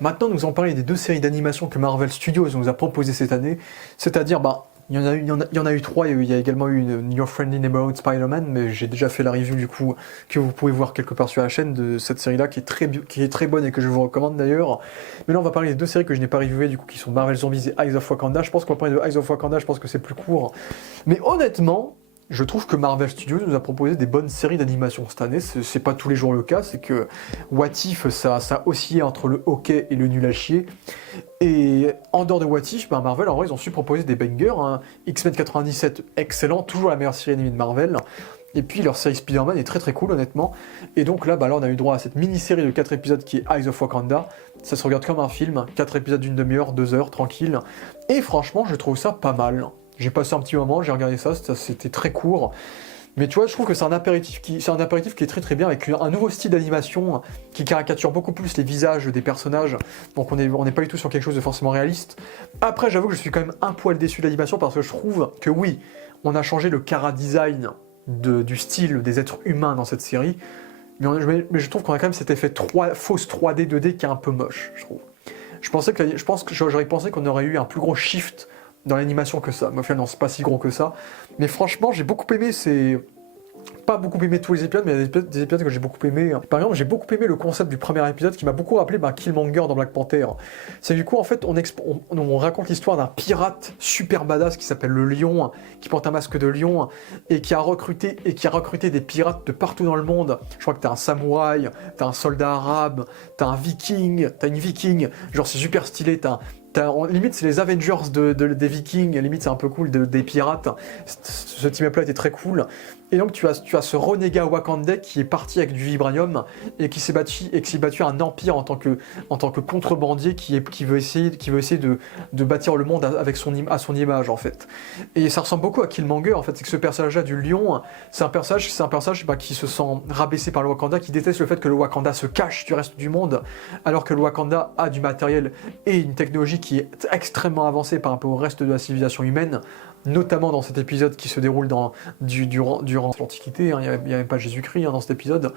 Maintenant, nous allons parler des 2 séries d'animation que Marvel Studios nous a proposées cette année, c'est-à-dire, il y en a eu 3, il y a également eu une Your Friendly Neighborhood Spider-Man, mais j'ai déjà fait la review du coup, que vous pouvez voir quelque part sur la chaîne de cette série-là, qui est très bonne et que je vous recommande d'ailleurs. Mais là, on va parler des 2 séries que je n'ai pas reviewées, du coup, qui sont Marvel Zombies et Eyes of Wakanda. Je pense qu'on va parler de Eyes of Wakanda, je pense que c'est plus court. Mais honnêtement, je trouve que Marvel Studios nous a proposé des bonnes séries d'animation cette année. C'est pas tous les jours le cas, c'est que What If, ça oscillait entre le hockey et le nul à chier. Et en dehors de What If, Marvel, en vrai, ils ont su proposer des bangers. Hein. X-Men 97, excellent, toujours la meilleure série animée de Marvel. Et puis leur série Spider-Man est très très cool, honnêtement. Et donc là, on a eu droit à cette mini-série de 4 épisodes qui est Eyes of Wakanda. Ça se regarde comme un film, 4 épisodes d'une demi-heure, 2 heures, tranquille. Et franchement, je trouve ça pas mal. J'ai passé un petit moment, j'ai regardé ça, c'était très court. Mais tu vois, je trouve que c'est un apéritif qui est très très bien, avec un nouveau style d'animation qui caricature beaucoup plus les visages des personnages. Donc on n'est pas du tout sur quelque chose de forcément réaliste. Après, j'avoue que je suis quand même un poil déçu de l'animation parce que je trouve que oui, on a changé le chara-design du style des êtres humains dans cette série. Mais je trouve qu'on a quand même cet effet fausse 3D, 2D qui est un peu moche, je trouve. Je pense que j'aurais pensé qu'on aurait eu un plus gros shift dans l'animation que ça. Mais au final, non, c'est pas si gros que ça. Mais franchement, j'ai beaucoup aimé pas beaucoup aimé tous les épisodes, mais il y a des épisodes que j'ai beaucoup aimé. Par exemple, j'ai beaucoup aimé le concept du premier épisode qui m'a beaucoup rappelé Killmonger dans Black Panther. C'est du coup, en fait, on raconte l'histoire d'un pirate super badass qui s'appelle le Lion, qui porte un masque de lion et qui a recruté des pirates de partout dans le monde. Je crois que t'as un samouraï, t'as un soldat arabe, t'as un viking, t'as une viking. Genre, c'est super stylé. Limite, c'est les Avengers des Vikings, limite, c'est un peu cool des pirates. Ce team-up-là était très cool. Et donc, tu as ce renégat wakandais qui est parti avec du vibranium et qui s'est battu un empire en tant que contrebandier qui veut essayer de bâtir le monde à son image, en fait. Et ça ressemble beaucoup à Killmonger, en fait. C'est que ce personnage-là du lion, c'est un personnage qui se sent rabaissé par le Wakanda, qui déteste le fait que le Wakanda se cache du reste du monde, alors que le Wakanda a du matériel et une technologie qui est extrêmement avancée par rapport au reste de la civilisation humaine, notamment dans cet épisode qui se déroule durant l'Antiquité, hein, il n'y avait pas Jésus-Christ dans cet épisode.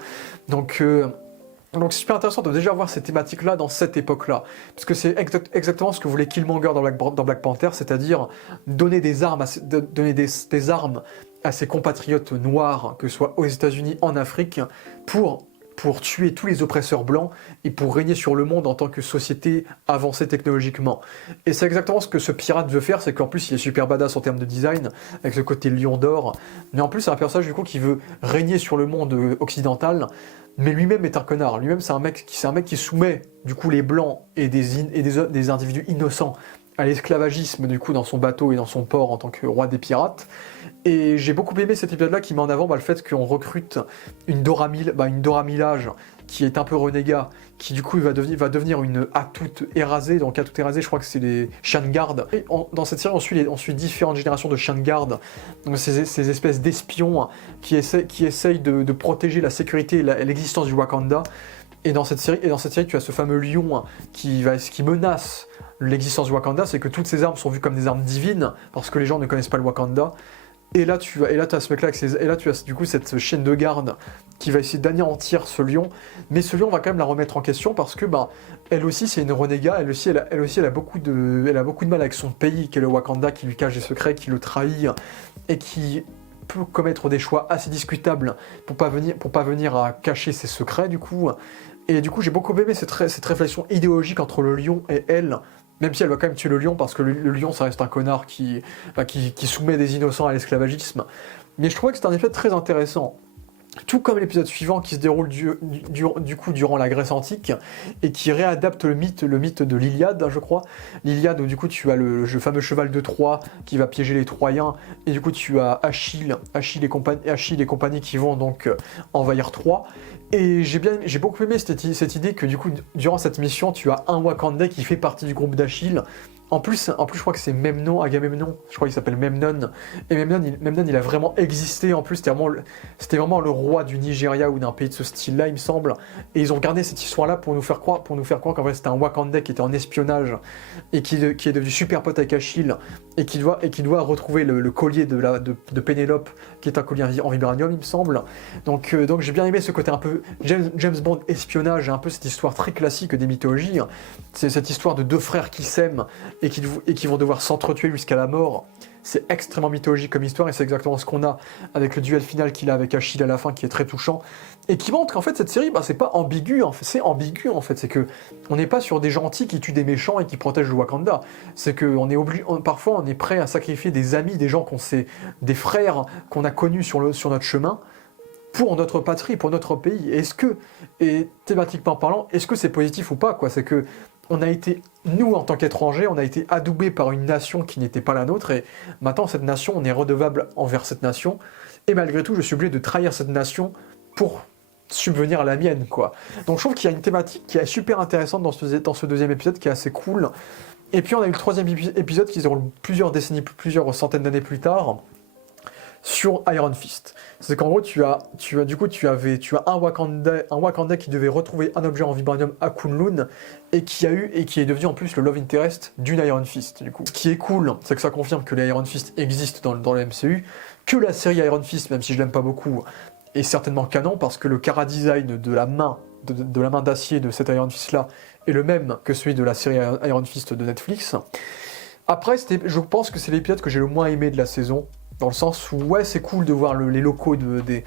Donc c'est super intéressant de déjà voir ces thématiques-là dans cette époque-là. Parce que c'est exactement ce que voulait Killmonger dans Black Panther, c'est-à-dire donner des armes à ses compatriotes noirs, que ce soit aux États-Unis, en Afrique, pour tuer tous les oppresseurs blancs et pour régner sur le monde en tant que société avancée technologiquement. Et c'est exactement ce que ce pirate veut faire, c'est qu'en plus il est super badass en termes de design, avec le côté lion d'or, mais en plus c'est un personnage du coup qui veut régner sur le monde occidental, mais lui-même est un connard. Lui-même c'est un mec qui soumet du coup les blancs et des individus innocents à l'esclavagisme du coup dans son bateau et dans son port en tant que roi des pirates. Et j'ai beaucoup aimé cet épisode-là qui met en avant le fait qu'on recrute une Dora Milaje qui est un peu renégat, qui du coup va devenir une Hatut érasée. Donc Hatut érasée, je crois que c'est les chiens de garde. Et dans cette série, on suit différentes générations de chiens de garde, donc ces espèces d'espions qui essayent de protéger la sécurité et l'existence du Wakanda. Et dans cette série, tu as ce fameux lion qui menace l'existence du Wakanda, c'est que toutes ces armes sont vues comme des armes divines, parce que les gens ne connaissent pas le Wakanda. Et là, tu as ce mec-là, et là, tu as du coup cette chienne de garde qui va essayer d'anéantir ce lion. Mais ce lion va quand même la remettre en question parce que, elle aussi, c'est une renégat. Elle aussi, elle a beaucoup de mal avec son pays, qui est le Wakanda, qui lui cache des secrets, qui le trahit et qui peut commettre des choix assez discutables pour pas venir à cacher ses secrets, du coup. Et du coup, j'ai beaucoup aimé cette réflexion idéologique entre le lion et elle. Même si elle va quand même tuer le lion, parce que le lion, ça reste un connard qui soumet des innocents à l'esclavagisme. Mais je trouvais que c'était un effet très intéressant. Tout comme l'épisode suivant qui se déroule du coup durant la Grèce antique et qui réadapte le mythe de l'Iliade, je crois. L'Iliade où du coup tu as le fameux cheval de Troie qui va piéger les Troyens et du coup tu as Achille et compagnie qui vont donc envahir Troie. Et j'ai beaucoup aimé cette idée que du coup durant cette mission tu as un Wakandais qui fait partie du groupe d'Achille. En plus, je crois que c'est Memnon, Agamemnon, je crois qu'il s'appelle Memnon. Et Memnon, il a vraiment existé. En plus, c'était vraiment le roi du Nigeria ou d'un pays de ce style-là, il me semble. Et ils ont gardé cette histoire-là pour nous faire croire qu'en fait c'était un Wakandais qui était en espionnage et qui est devenu super pote avec Achille et qui doit retrouver le collier de Pénélope, qui est un collier en vibranium, il me semble. Donc j'ai bien aimé ce côté un peu James Bond espionnage, un peu cette histoire très classique des mythologies. C'est cette histoire de deux frères qui s'aiment et qui vont devoir s'entretuer jusqu'à la mort. C'est extrêmement mythologique comme histoire et c'est exactement ce qu'on a avec le duel final qu'il a avec Achille à la fin qui est très touchant et qui montre qu'en fait cette série c'est pas ambigu, c'est ambigu en fait, c'est que on n'est pas sur des gentils qui tuent des méchants et qui protègent le Wakanda, c'est que parfois on est prêt à sacrifier des amis, des gens des frères qu'on a connus sur notre chemin pour notre patrie, pour notre pays. Et thématiquement parlant, est-ce que c'est positif ou pas quoi? C'est que on a été, nous en tant qu'étrangers, on a été adoubés par une nation qui n'était pas la nôtre, et maintenant cette nation, on est redevable envers cette nation, et malgré tout, je suis obligé de trahir cette nation pour subvenir à la mienne, quoi. Donc je trouve qu'il y a une thématique qui est super intéressante dans ce deuxième épisode, qui est assez cool. Et puis on a eu le troisième épisode qui se déroule plusieurs centaines d'années plus tard, sur Iron Fist. C'est qu'en gros, tu as un Wakanda qui devait retrouver un objet en vibranium à Kunlun et qui est devenu en plus le love interest d'une Iron Fist. Du coup, ce qui est cool, c'est que ça confirme que les Iron Fist existent dans le MCU, que la série Iron Fist, même si je l'aime pas beaucoup, est certainement canon parce que le chara design de la main d'acier de cette Iron Fist là est le même que celui de la série Iron Fist de Netflix. Après, je pense que c'est l'épisode que j'ai le moins aimé de la saison. Dans le sens où, ouais, c'est cool de voir les locaux des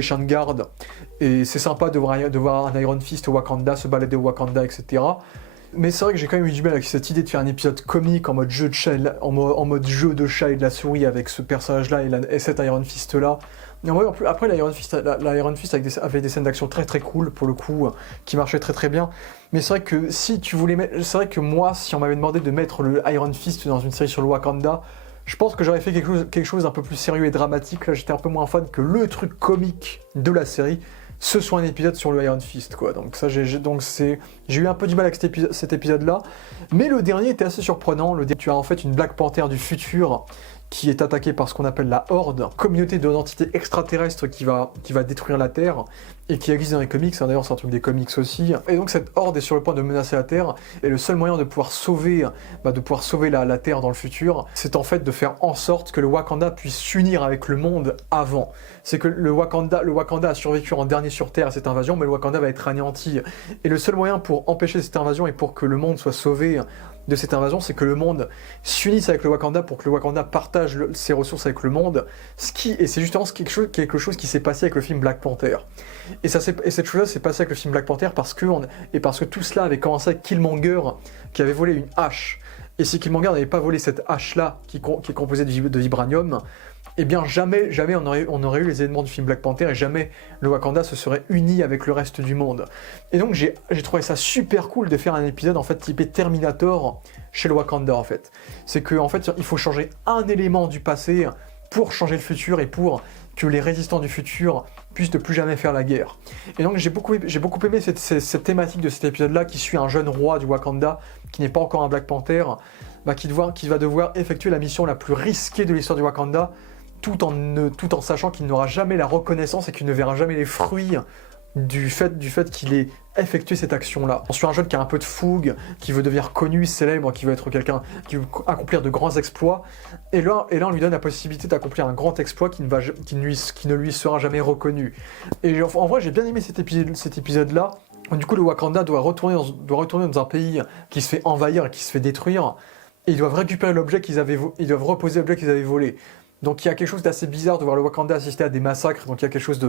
chiens de garde, et c'est sympa de voir un Iron Fist au Wakanda, se balader au Wakanda, etc. Mais c'est vrai que j'ai quand même eu du mal avec cette idée de faire un épisode comique en mode jeu de chat, en mode jeu de chat et de la souris avec ce personnage-là et cet Iron Fist-là. Après, l'Iron Fist avait des scènes d'action très très cool, pour le coup, qui marchaient très très bien. Mais c'est vrai que c'est vrai que moi, si on m'avait demandé de mettre le Iron Fist dans une série sur le Wakanda, je pense que j'aurais fait quelque chose d'un peu plus sérieux et dramatique. Là, j'étais un peu moins fan que le truc comique de la série, ce soit un épisode sur le Iron Fist, quoi. Donc ça, j'ai eu un peu du mal avec cet épisode-là. Mais le dernier était assez surprenant. Tu as en fait une Black Panther du futur qui est attaquée par ce qu'on appelle la Horde, communauté d'entités extraterrestres qui va détruire la Terre, et qui existe dans les comics, hein, d'ailleurs c'est un truc des comics aussi. Et donc cette Horde est sur le point de menacer la Terre, et le seul moyen de pouvoir sauver la Terre dans le futur, c'est en fait de faire en sorte que le Wakanda puisse s'unir avec le monde avant. C'est que le Wakanda a survécu en dernier sur Terre à cette invasion, mais le Wakanda va être anéanti. Et le seul moyen pour empêcher cette invasion et pour que le monde soit sauvé de cette invasion, c'est que le monde s'unisse avec le Wakanda pour que le Wakanda partage ses ressources avec le monde. Et c'est justement quelque chose qui s'est passé avec le film Black Panther. Et cette chose-là s'est passée avec le film Black Panther parce que tout cela avait commencé avec Killmonger qui avait volé une hache. Et si Killmonger n'avait pas volé cette hache-là qui est composée de vibranium, eh bien jamais on aurait eu les éléments du film Black Panther et jamais le Wakanda se serait uni avec le reste du monde. Et donc j'ai trouvé ça super cool de faire un épisode en fait typé Terminator chez le Wakanda en fait. C'est que en fait il faut changer un élément du passé pour changer le futur et pour que les résistants du futur puissent ne plus jamais faire la guerre. Et donc j'ai beaucoup aimé cette thématique de cet épisode-là qui suit un jeune roi du Wakanda qui n'est pas encore un Black Panther, qui va devoir effectuer la mission la plus risquée de l'histoire du Wakanda, tout en sachant qu'il n'aura jamais la reconnaissance et qu'il ne verra jamais les fruits du fait qu'il ait effectué cette action-là. On suit un jeune qui a un peu de fougue, qui veut devenir connu, célèbre, qui veut être quelqu'un, qui veut accomplir de grands exploits, et là on lui donne la possibilité d'accomplir un grand exploit qui ne lui sera jamais reconnu. Et en vrai j'ai bien aimé cet épisode-là. Du coup le Wakanda doit retourner dans un pays qui se fait envahir et qui se fait détruire, et ils doivent récupérer l'objet ils doivent reposer l'objet qu'ils avaient volé. Donc il y a quelque chose d'assez bizarre de voir le Wakanda assister à des massacres, donc il y a quelque chose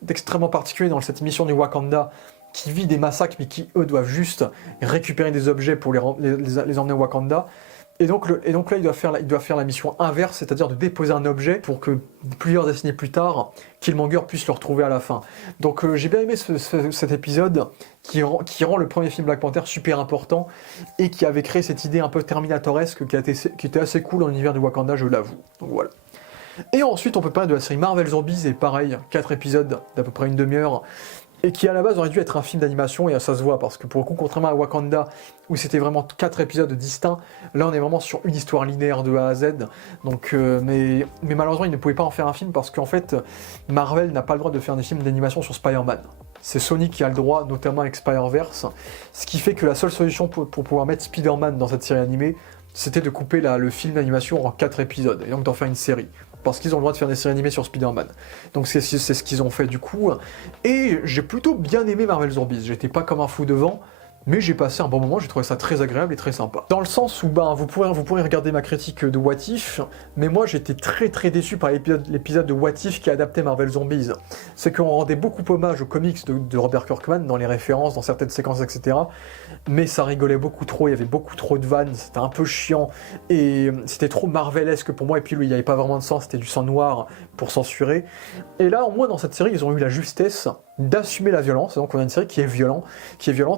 d'extrêmement particulier dans cette mission du Wakanda qui vit des massacres mais qui eux doivent juste récupérer des objets pour les emmener au Wakanda. Et donc là il doit faire la mission inverse, c'est-à-dire de déposer un objet pour que plusieurs décennies plus tard, Killmonger puisse le retrouver à la fin. Donc j'ai bien aimé cet épisode qui rend le premier film Black Panther super important et qui avait créé cette idée un peu terminatoresque qui était assez cool dans l'univers du Wakanda, je l'avoue. Donc voilà. Et ensuite on peut parler de la série Marvel Zombies, et pareil, 4 épisodes d'à peu près une demi-heure, et qui à la base aurait dû être un film d'animation, et ça se voit parce que pour le coup, contrairement à Wakanda où c'était vraiment 4 épisodes distincts, là on est vraiment sur une histoire linéaire de A à Z. Donc mais malheureusement ils ne pouvaient pas en faire un film parce qu'en fait Marvel n'a pas le droit de faire des films d'animation sur Spider-Man. C'est Sony qui a le droit, notamment avec Spider-Verse, ce qui fait que la seule solution pour pouvoir mettre Spider-Man dans cette série animée, c'était de couper le film d'animation en 4 épisodes et donc d'en faire une série. parce qu'ils ont le droit de faire des séries animées sur Spider-Man. Donc c'est ce qu'ils ont fait du coup, et j'ai plutôt bien aimé Marvel Zombies, j'étais pas comme un fou devant, mais j'ai passé un bon moment, j'ai trouvé ça très agréable et très sympa. Dans le sens où vous pourrez regarder ma critique de What If, mais moi j'étais très déçu par l'épisode de What If qui adaptait Marvel Zombies. C'est qu'on rendait beaucoup hommage aux comics de Robert Kirkman, dans les références, dans certaines séquences, etc. Mais ça rigolait beaucoup trop, il y avait beaucoup trop de vannes, c'était un peu chiant, et c'était trop Marvelesque pour moi, et puis lui il n'y avait pas vraiment de sang, c'était du sang noir pour censurer. Et là, au moins dans cette série, ils ont eu la justesse d'assumer la violence, donc on a une série qui est violente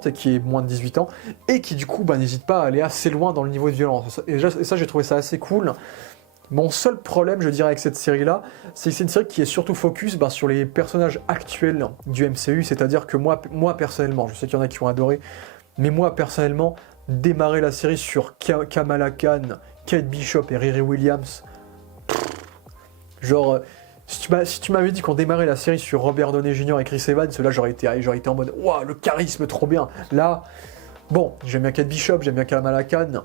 et qui est moins de 18 ans, et qui du coup n'hésite pas à aller assez loin dans le niveau de violence. Et ça j'ai trouvé ça assez cool. Mon seul problème, je dirais, avec cette série-là, c'est que c'est une série qui est surtout focus sur les personnages actuels du MCU, c'est-à-dire que moi personnellement, je sais qu'il y en a qui ont adoré, mais moi personnellement, démarrer la série sur Kamala Khan, Kate Bishop et Riri Williams, genre... Si tu m'avais dit qu'on démarrait la série sur Robert Downey Jr. et Chris Evans, là j'aurais été en mode waouh, le charisme trop bien. Là, bon, j'aime bien Kate Bishop, j'aime bien Kamala Khan,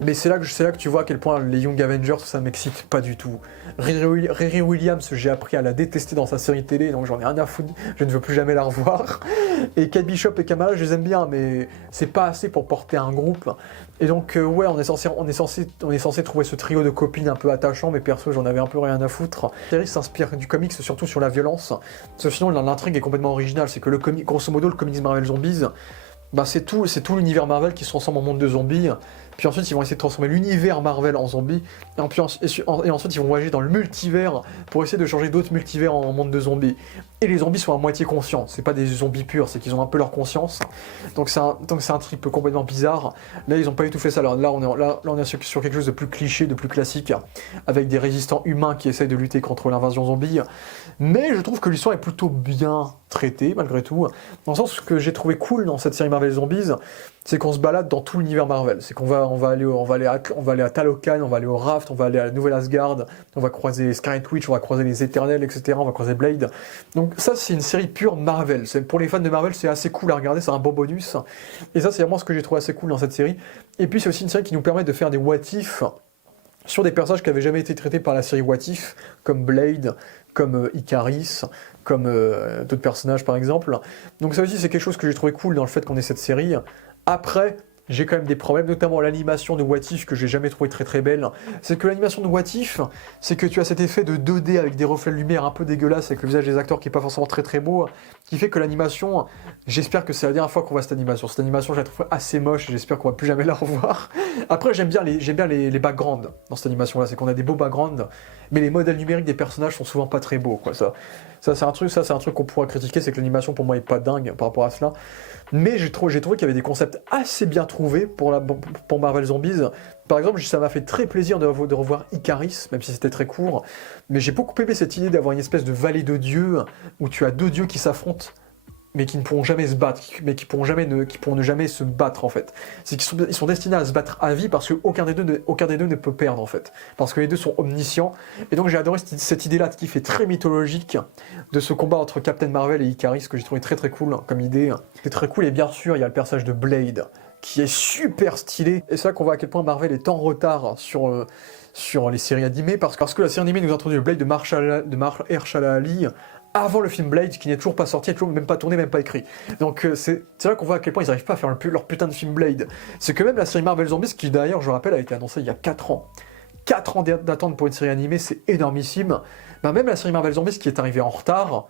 mais c'est là que tu vois à quel point les Young Avengers ça m'excite pas du tout. Riri Williams, j'ai appris à la détester dans sa série télé, donc j'en ai rien à foutre, je ne veux plus jamais la revoir. Et Kate Bishop et Kamala, je les aime bien, mais c'est pas assez pour porter un groupe. Et donc ouais, on est censé trouver ce trio de copines un peu attachant, mais perso j'en avais un peu rien à foutre. La série s'inspire du comics surtout sur la violence, parce que sinon l'intrigue est complètement originale, c'est que grosso modo le comics Marvel Zombies, c'est tout l'univers Marvel qui se transforme en monde de zombies, puis ensuite ils vont essayer de transformer l'univers Marvel en zombies, et ensuite ils vont voyager dans le multivers pour essayer de changer d'autres multivers en monde de zombies. Et les zombies sont à moitié conscients, c'est pas des zombies purs, c'est qu'ils ont un peu leur conscience, donc c'est un trip complètement bizarre. Là ils ont pas du tout fait ça, alors là on est sur quelque chose de plus cliché, de plus classique, avec des résistants humains qui essayent de lutter contre l'invasion zombie, mais je trouve que l'histoire est plutôt bien traitée malgré tout, dans le sens que j'ai trouvé cool dans cette série Marvel Zombies, c'est qu'on se balade dans tout l'univers Marvel. C'est qu'on va aller à Talocan, on va aller au Raft, on va aller à la Nouvelle Asgard, on va croiser Scarlet Witch, on va croiser les Éternels, etc. On va croiser Blade. Donc ça, c'est une série pure Marvel. Pour les fans de Marvel, c'est assez cool à regarder, c'est un bon bonus. Et ça, c'est vraiment ce que j'ai trouvé assez cool dans cette série. Et puis, c'est aussi une série qui nous permet de faire des what if sur des personnages qui n'avaient jamais été traités par la série What If, comme Blade, comme Icaris, comme d'autres personnages par exemple. Donc ça aussi c'est quelque chose que j'ai trouvé cool dans le fait qu'on ait cette série. Après, j'ai quand même des problèmes, notamment l'animation de What If que j'ai jamais trouvé très belle. C'est que l'animation de What If, c'est que tu as cet effet de 2D avec des reflets de lumière un peu dégueulasses avec le visage des acteurs qui est pas forcément très beau, qui fait que l'animation, j'espère que c'est la dernière fois qu'on voit cette animation. Cette animation, je la trouve assez moche et j'espère qu'on va plus jamais la revoir. Après, j'aime bien les backgrounds dans cette animation-là, c'est qu'on a des beaux backgrounds, mais les modèles numériques des personnages sont souvent pas très beaux, quoi. Ça c'est un truc qu'on pourra critiquer, c'est que l'animation pour moi est pas dingue par rapport à cela. Mais j'ai trouvé qu'il y avait des concepts assez bien trouvés pour Marvel Zombies. Par exemple, ça m'a fait très plaisir de revoir Icaris, même si c'était très court. Mais j'ai beaucoup aimé cette idée d'avoir une espèce de vallée de dieux, où tu as deux dieux qui s'affrontent, mais qui ne pourront jamais se battre, qui pourront ne jamais se battre en fait. C'est qu'ils sont destinés à se battre à vie parce qu'aucun des deux ne peut perdre en fait. Parce que les deux sont omniscients. Et donc j'ai adoré cette idée-là qui fait très mythologique de ce combat entre Captain Marvel et Icaris que j'ai trouvé très cool comme idée. C'est très cool et bien sûr il y a le personnage de Blade qui est super stylé. Et c'est là qu'on voit à quel point Marvel est en retard sur les séries animées parce que la série animée nous introduit le Blade de Mahershala Ali avant le film Blade, qui n'est toujours pas sorti, toujours même pas tourné, même pas écrit. Donc c'est là qu'on voit à quel point ils n'arrivent pas à faire leur putain de film Blade. C'est que même la série Marvel Zombies, qui d'ailleurs, je rappelle, a été annoncée il y a 4 ans. 4 ans d'attente pour une série animée, c'est énormissime. Même la série Marvel Zombies qui est arrivée en retard,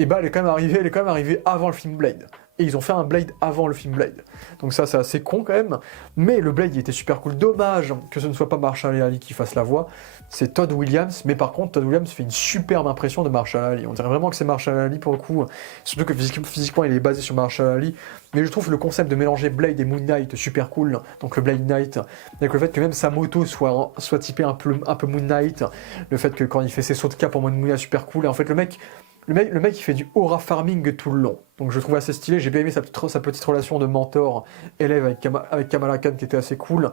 elle est quand même arrivée avant le film Blade. Et ils ont fait un Blade avant le film Blade. Donc ça, c'est assez con quand même. Mais le Blade, il était super cool. Dommage que ce ne soit pas Mahershala Ali qui fasse la voix. C'est Todd Williams. Mais par contre, Todd Williams fait une superbe impression de Mahershala Ali. On dirait vraiment que c'est Mahershala Ali pour le coup. Surtout que physiquement, il est basé sur Mahershala Ali. Mais je trouve le concept de mélanger Blade et Moon Knight super cool. Donc le Blade Knight. Avec le fait que même sa moto soit typée un peu Moon Knight. Le fait que quand il fait ses sauts de cap en mode Moon Knight, super cool. Et en fait, le mec il fait du aura farming tout le long. Donc je trouve assez stylé, j'ai bien aimé sa petite relation de mentor-élève avec Kamala Khan qui était assez cool.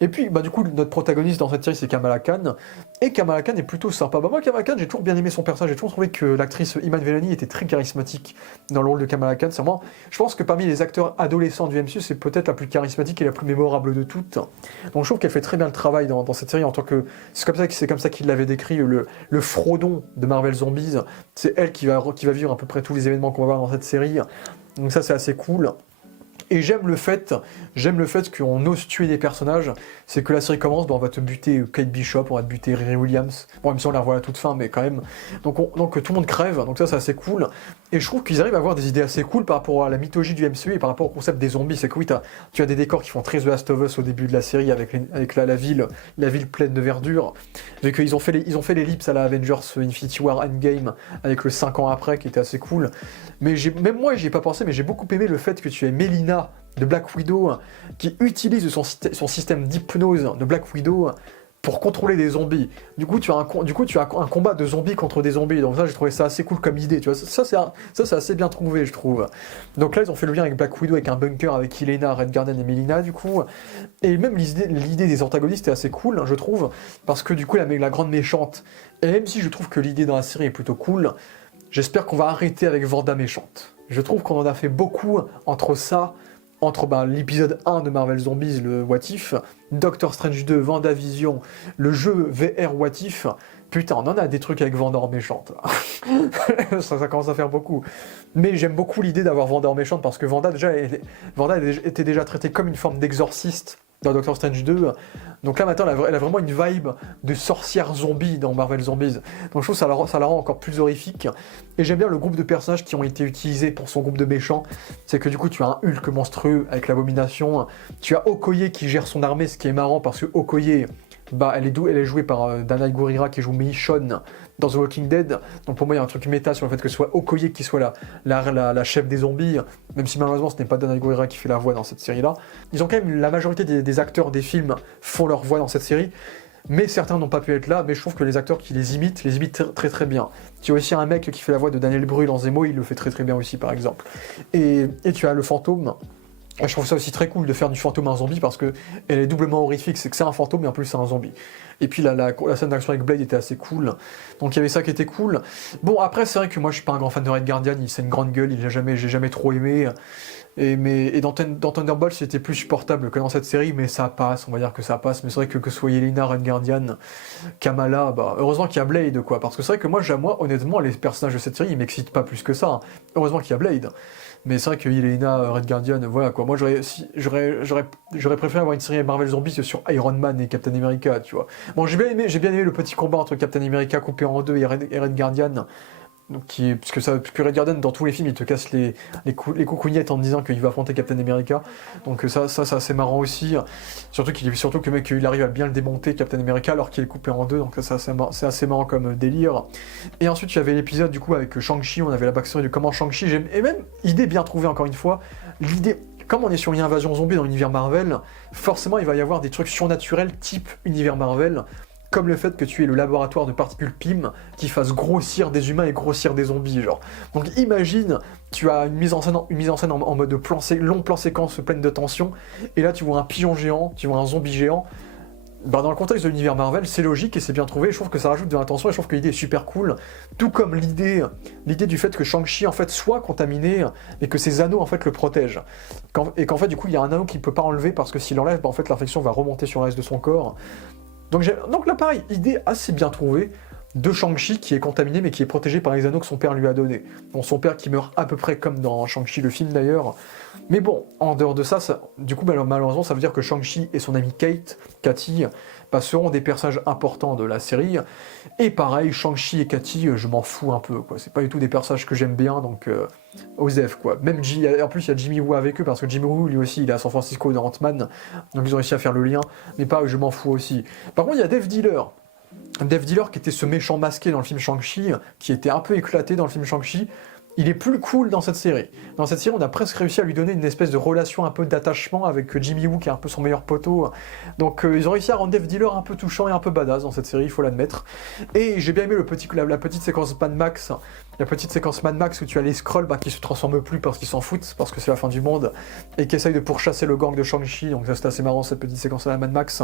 Et puis, bah, du coup, notre protagoniste dans cette série, c'est Kamala Khan. Et Kamala Khan est plutôt sympa. Bah, moi, Kamala Khan, j'ai toujours bien aimé son personnage. J'ai toujours trouvé que l'actrice Iman Vellani était très charismatique dans le rôle de Kamala Khan. C'est vraiment, je pense que parmi les acteurs adolescents du MCU, c'est peut-être la plus charismatique et la plus mémorable de toutes. Donc, je trouve qu'elle fait très bien le travail dans cette série en tant que. C'est comme ça qu'il l'avait décrit, le Frodon de Marvel Zombies. C'est elle qui va vivre à peu près tous les événements qu'on va voir dans cette série. Donc, ça, c'est assez cool. Et j'aime le fait qu'on ose tuer des personnages. C'est que la série commence, on va te buter Kate Bishop, on va te buter Riri Williams. Bon, même si on la revoit à la toute fin, mais quand même. Donc tout le monde crève, donc ça c'est assez cool. Et je trouve qu'ils arrivent à avoir des idées assez cool par rapport à la mythologie du MCU et par rapport au concept des zombies. C'est que oui, tu as des décors qui font très The Last of Us au début de la série avec la ville pleine de verdure. Vu qu'ils ont fait l'ellipse à la Avengers Infinity War Endgame avec le 5 ans après qui était assez cool. Mais même moi, j'y ai pas pensé, mais j'ai beaucoup aimé le fait que tu aies Melina de Black Widow qui utilise son système d'hypnose de Black Widow pour contrôler des zombies. Du coup, tu as un combat de zombies contre des zombies. Donc ça, j'ai trouvé ça assez cool comme idée. Tu vois, ça c'est assez bien trouvé, je trouve. Donc là, ils ont fait le lien avec Black Widow, avec un bunker, avec Yelena, Red Guardian et Melina, du coup. Et même l'idée des antagonistes est assez cool, je trouve, parce que du coup, la grande méchante. Et même si je trouve que l'idée dans la série est plutôt cool, j'espère qu'on va arrêter avec Wanda méchante. Je trouve qu'on en a fait beaucoup entre l'épisode 1 de Marvel Zombies, le What If, Doctor Strange 2, WandaVision, le jeu VR What If. Putain, on en a des trucs avec Wanda en méchante. ça commence à faire beaucoup. Mais j'aime beaucoup l'idée d'avoir Wanda en méchante parce que Wanda était déjà traitée comme une forme d'exorciste dans Doctor Strange 2. Donc là maintenant elle a vraiment une vibe de sorcière zombie dans Marvel Zombies. Donc je trouve que ça la rend encore plus horrifique. Et j'aime bien le groupe de personnages qui ont été utilisés pour son groupe de méchants. C'est que du coup tu as un Hulk monstrueux avec l'Abomination. Tu as Okoye qui gère son armée, ce qui est marrant parce que Okoye, elle est jouée par Danai Gurira qui joue Michonne dans The Walking Dead. Donc pour moi il y a un truc méta sur le fait que ce soit Okoye qui soit la chef des zombies, même si malheureusement ce n'est pas Danai Gurira qui fait la voix dans cette série là. Ils ont quand même, la majorité des acteurs des films font leur voix dans cette série, mais certains n'ont pas pu être là, mais je trouve que les acteurs qui les imitent très très bien. Tu as aussi un mec qui fait la voix de Daniel Brühl dans Zemo, il le fait très très bien aussi par exemple. Et tu as le fantôme. Je trouve ça aussi très cool de faire du fantôme un zombie parce que elle est doublement horrifique, c'est que c'est un fantôme et en plus c'est un zombie. Et puis la scène d'action avec Blade était assez cool, donc il y avait ça qui était cool. Bon après c'est vrai que moi je suis pas un grand fan de Red Guardian, c'est une grande gueule, j'ai jamais trop aimé. Et dans Thunderbolt c'était plus supportable que dans cette série, mais ça passe, on va dire que ça passe. Mais c'est vrai que ce soit Yelena, Red Guardian, Kamala, heureusement qu'il y a Blade quoi, parce que c'est vrai que moi honnêtement les personnages de cette série ils m'excitent pas plus que ça. Hein. Heureusement qu'il y a Blade. Mais c'est vrai que Yelena, Red Guardian, voilà quoi. Moi j'aurais préféré avoir une série Marvel Zombies sur Iron Man et Captain America, tu vois. Bon, j'ai bien aimé le petit combat entre Captain America coupé en deux et Red Guardian. Donc parce que Red Guardian dans tous les films il te casse les coucougnettes en te disant qu'il va affronter Captain America. Donc ça c'est assez marrant aussi. Surtout que mec il arrive à bien le démonter Captain America alors qu'il est coupé en deux. Donc ça c'est assez marrant comme délire. Et ensuite il y avait l'épisode du coup avec Shang-Chi, on avait la backstory de comment Shang-Chi, et même idée bien trouvée encore une fois. L'idée, comme on est sur une invasion zombie dans l'univers Marvel, forcément il va y avoir des trucs surnaturels type univers Marvel. Comme le fait que tu aies le laboratoire de particules PIM qui fasse grossir des humains et grossir des zombies, genre. Donc imagine, tu as une mise en scène en mode long plan séquence pleine de tension, et là tu vois un pigeon géant, tu vois un zombie géant. Dans le contexte de l'univers Marvel, c'est logique et c'est bien trouvé, je trouve que ça rajoute de l'attention et je trouve que l'idée est super cool. Tout comme l'idée du fait que Shang-Chi en fait soit contaminé et que ses anneaux en fait le protègent. Et qu'en fait du coup il y a un anneau qu'il ne peut pas enlever parce que s'il l'enlève, en fait l'infection va remonter sur le reste de son corps. Donc là pareil, idée assez bien trouvée de Shang-Chi qui est contaminé mais qui est protégé par les anneaux que son père lui a donnés. Bon, son père qui meurt à peu près comme dans Shang-Chi le film d'ailleurs. Mais bon, en dehors de ça, du coup malheureusement ça veut dire que Shang-Chi et son amie Katy seront des personnages importants de la série. Et pareil, Shang-Chi et Katy, je m'en fous un peu, quoi. C'est pas du tout des personnages que j'aime bien, donc Osef, quoi. Même en plus il y a Jimmy Woo avec eux, parce que Jimmy Woo lui aussi il est à San Francisco dans Ant-Man, donc ils ont réussi à faire le lien, mais pas je m'en fous aussi. Par contre il y a Dev Dealer qui était ce méchant masqué dans le film Shang-Chi, qui était un peu éclaté dans le film Shang-Chi, il est plus cool dans cette série. Dans cette série, on a presque réussi à lui donner une espèce de relation un peu d'attachement avec Jimmy Woo, qui est un peu son meilleur poteau. Donc ils ont réussi à rendre Dev Dealer un peu touchant et un peu badass dans cette série, il faut l'admettre. Et j'ai bien aimé la petite séquence Mad Max. La petite séquence Mad Max où tu as les Skrulls qui se transforment plus parce qu'ils s'en foutent, parce que c'est la fin du monde, et qui essayent de pourchasser le gang de Shang-Chi, donc ça c'était assez marrant cette petite séquence à la Mad Max.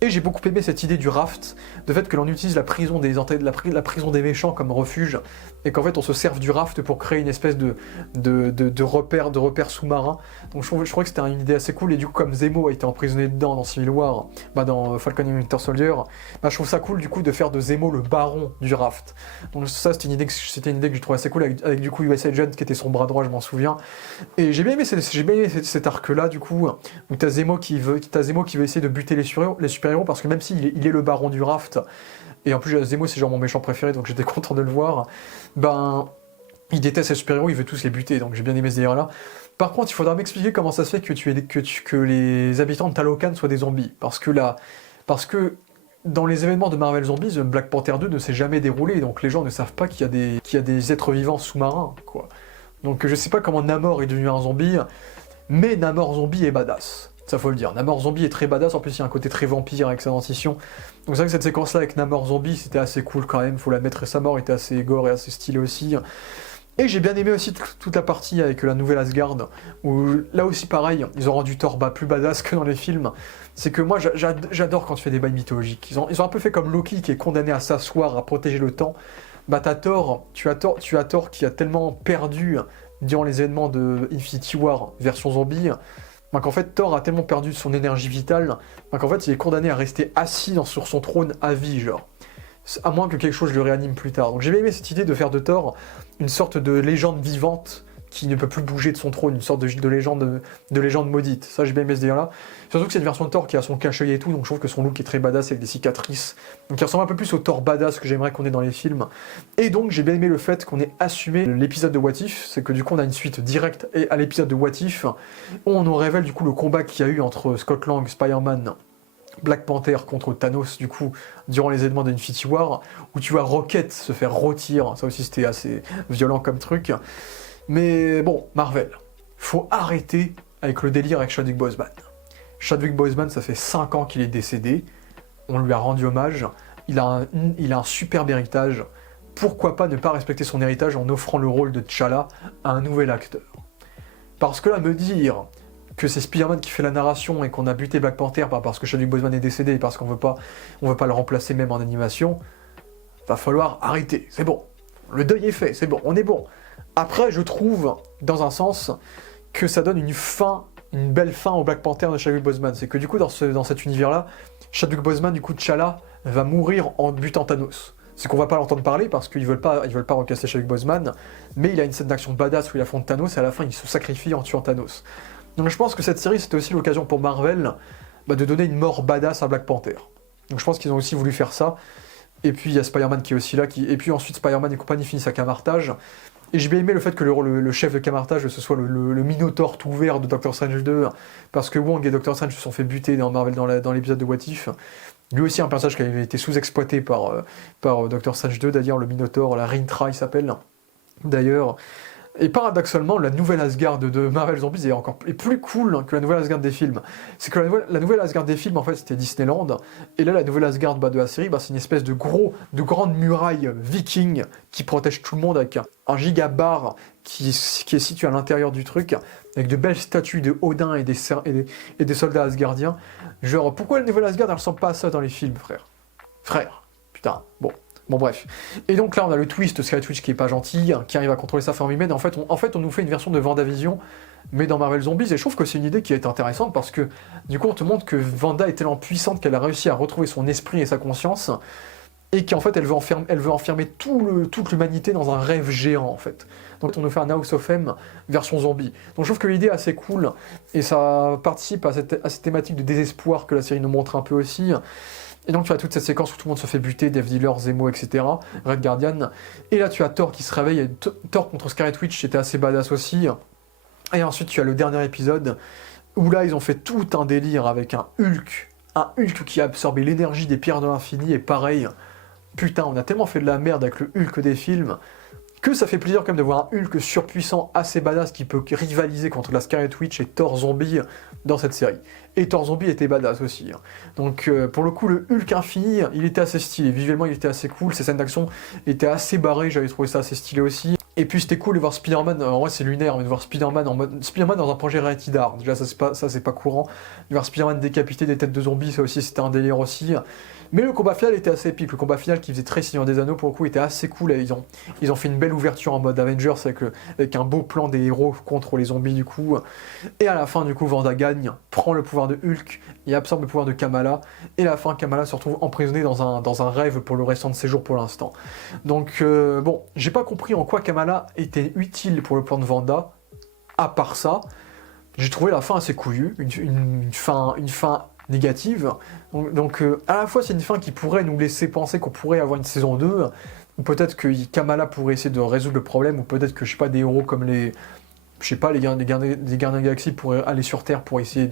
Et j'ai beaucoup aimé cette idée du raft, de fait que l'on utilise la prison la prison des méchants comme refuge, et qu'en fait on se serve du raft pour créer une espèce de repère sous-marin. Donc je trouvais que c'était une idée assez cool, et du coup comme Zemo a été emprisonné dedans dans Civil War, dans Falcon and Winter Soldier, je trouve ça cool du coup de faire de Zemo le baron du raft. Donc ça c'était une idée que je trouvais assez cool, avec du coup US Agent qui était son bras droit, je m'en souviens. Et j'ai bien aimé cet arc-là, du coup, où t'as Zemo qui veut essayer de buter les super-héros, parce que même s'il il est le baron du raft, et en plus Zemo c'est genre mon méchant préféré, donc j'étais content de le voir, il déteste les super-héros, il veut tous les buter, donc j'ai bien aimé ce délire-là. Par contre, il faudra m'expliquer comment ça se fait que les habitants de Talokan soient des zombies, parce que dans les événements de Marvel Zombies, Black Panther 2 ne s'est jamais déroulé, donc les gens ne savent pas qu'il y a des êtres vivants sous-marins, quoi. Donc je sais pas comment Namor est devenu un zombie, mais Namor zombie est badass. Ça faut le dire. Namor zombie est très badass, en plus il y a un côté très vampire avec sa dentition. Donc c'est vrai que cette séquence-là avec Namor zombie, c'était assez cool quand même, faut l'admettre, et sa mort était assez gore et assez stylé aussi. Et j'ai bien aimé aussi toute la partie avec la nouvelle Asgard, où là aussi pareil, ils ont rendu Thor plus badass que dans les films. C'est que moi j'adore quand tu fais des bails mythologiques. Ils ont un peu fait comme Loki qui est condamné à s'asseoir, à protéger le temps. Tu as Thor qui a tellement perdu durant les événements de Infinity War version zombie, qu'en fait Thor a tellement perdu son énergie vitale, qu'en fait il est condamné à rester assis sur son trône à vie, genre. À moins que quelque chose le réanime plus tard. Donc j'ai bien aimé cette idée de faire de Thor une sorte de légende vivante qui ne peut plus bouger de son trône, une sorte de légende maudite. Ça j'ai bien aimé ce délire-là. Surtout que c'est une version de Thor qui a son cache-œil et tout, donc je trouve que son look est très badass avec des cicatrices. Donc il ressemble un peu plus au Thor badass que j'aimerais qu'on ait dans les films. Et donc j'ai bien aimé le fait qu'on ait assumé l'épisode de What If, c'est que du coup on a une suite directe à l'épisode de What If, où on nous révèle du coup le combat qu'il y a eu entre Scott Lang, Spider-Man, Black Panther contre Thanos, du coup, durant les événements d'Infinity War, où tu vois Rocket se faire rôtir, ça aussi c'était assez violent comme truc. Mais bon, Marvel, faut arrêter avec le délire avec Chadwick Boseman. Chadwick Boseman, ça fait 5 ans qu'il est décédé, on lui a rendu hommage, il a un superbe héritage, pourquoi pas ne pas respecter son héritage en offrant le rôle de T'Challa à un nouvel acteur? Parce que là, me dire que c'est Spider-Man qui fait la narration et qu'on a buté Black Panther parce que Chadwick Boseman est décédé et parce qu'on veut pas le remplacer même en animation, va falloir arrêter, c'est bon. Le deuil est fait, c'est bon, on est bon. Après, je trouve, dans un sens, que ça donne une belle fin au Black Panther de Chadwick Boseman. C'est que du coup, dans cet univers-là, Chadwick Boseman, du coup, T'Challa, va mourir en butant Thanos. C'est qu'on va pas l'entendre parler parce qu'ils veulent pas recasser Chadwick Boseman, mais il a une scène d'action badass où il affronte Thanos et à la fin il se sacrifie en tuant Thanos. Donc je pense que cette série c'était aussi l'occasion pour Marvel de donner une mort badass à Black Panther. Donc je pense qu'ils ont aussi voulu faire ça. Et puis il y a Spider-Man qui est aussi là, et puis ensuite Spider-Man et compagnie finissent à Camartage. Et j'ai bien aimé le fait que le chef de Camartage ce soit le Minotaure tout vert de Doctor Strange 2, parce que Wong et Doctor Strange se sont fait buter dans Marvel dans l'épisode de What If. Lui aussi un personnage qui avait été sous-exploité par Doctor Strange 2, d'ailleurs le Minotaure, la Rintra il s'appelle, d'ailleurs. Et paradoxalement, la nouvelle Asgard de Marvel Zombies est plus cool que la nouvelle Asgard des films. C'est que la nouvelle Asgard des films, en fait, c'était Disneyland. Et là, la nouvelle Asgard de la série, c'est une espèce de grande muraille viking qui protège tout le monde avec un gigabar qui est situé à l'intérieur du truc, avec de belles statues de Odin et des soldats asgardiens. Genre, pourquoi la nouvelle Asgard, elle ressemble pas à ça dans les films, frère, putain, bon. Bon bref. Et donc là on a le twist Scarlet Witch qui est pas gentil, qui arrive à contrôler sa forme humaine. En fait on nous fait une version de Vendavision, mais dans Marvel Zombies, et je trouve que c'est une idée qui est intéressante parce que du coup on te montre que Vanda est tellement puissante qu'elle a réussi à retrouver son esprit et sa conscience, et qu'en fait elle veut enfermer toute l'humanité dans un rêve géant en fait. Donc on nous fait un House of M version zombie. Donc je trouve que l'idée est assez cool, et ça participe à cette thématique de désespoir que la série nous montre un peu aussi. Et donc tu as toute cette séquence où tout le monde se fait buter, Dev Dealer, Zemo, etc. Red Guardian. Et là tu as Thor qui se réveille, et Thor contre Scarlet Witch, c'était assez badass aussi. Et ensuite tu as le dernier épisode, où là ils ont fait tout un délire avec un Hulk qui a absorbé l'énergie des pierres de l'infini, et pareil, putain on a tellement fait de la merde avec le Hulk des films, que ça fait plaisir quand même de voir un Hulk surpuissant, assez badass, qui peut rivaliser contre la Scarlet Witch et Thor Zombie dans cette série. Et Thor Zombie était badass aussi. Donc pour le coup, le Hulk infini, il était assez stylé. Visuellement, il était assez cool. Ses scènes d'action étaient assez barrées, j'avais trouvé ça assez stylé aussi. Et puis c'était cool de voir Spider-Man, en vrai c'est lunaire, mais de voir Spider-Man en mode Spider-Man dans un projet Rated R. Déjà ça c'est pas courant. De voir Spider-Man décapiter des têtes de zombies, ça aussi c'était un délire aussi. Mais le combat final était assez épique. Le combat final qui faisait très Seigneur des Anneaux pour le coup était assez cool. Ils ont fait une belle ouverture en mode Avengers avec un beau plan des héros contre les zombies du coup. Et à la fin du coup Wanda gagne, prend le pouvoir de Hulk et absorbe le pouvoir de Kamala. Et à la fin Kamala se retrouve emprisonnée dans un rêve pour le restant de ses jours pour l'instant. Donc bon, j'ai pas compris en quoi Kamala était utile pour le plan de Wanda. À part ça, j'ai trouvé la fin assez couillue, une fin négative. Donc à la fois c'est une fin qui pourrait nous laisser penser qu'on pourrait avoir une saison 2, ou peut-être que Kamala pourrait essayer de résoudre le problème, ou peut-être que je sais pas, des héros comme les Gardiens de la Galaxie pourraient aller sur Terre pour essayer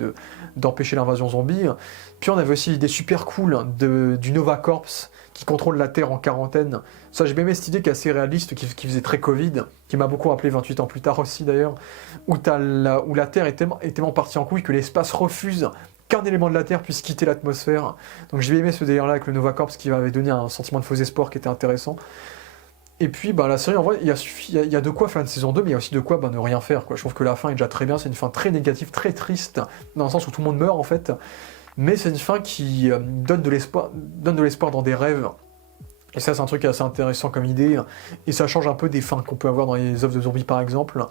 d'empêcher l'invasion zombie. Puis on avait aussi l'idée super cool du Nova Corps qui contrôle la Terre en quarantaine. Ça, j'ai bien aimé cette idée qui est assez réaliste, qui faisait très Covid, qui m'a beaucoup rappelé 28 ans plus tard aussi d'ailleurs, où la Terre est tellement partie en couille que l'espace refuse qu'un élément de la Terre puisse quitter l'atmosphère. Donc j'ai bien aimé ce délire-là avec le Nova Corps qui m'avait donné un sentiment de faux espoir qui était intéressant. Et puis la série, en vrai, il y a de quoi faire une saison 2, mais il y a aussi de quoi ne rien faire. Je trouve que la fin est déjà très bien, c'est une fin très négative, très triste, dans le sens où tout le monde meurt en fait. Mais c'est une fin qui donne de l'espoir dans des rêves. Et ça, c'est un truc assez intéressant comme idée. Et ça change un peu des fins qu'on peut avoir dans les œuvres de zombies par exemple.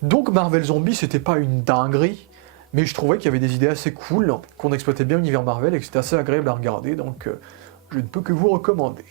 Donc Marvel Zombie, c'était pas une dinguerie, mais je trouvais qu'il y avait des idées assez cool, qu'on exploitait bien l'univers Marvel et que c'était assez agréable à regarder. Donc je ne peux que vous recommander.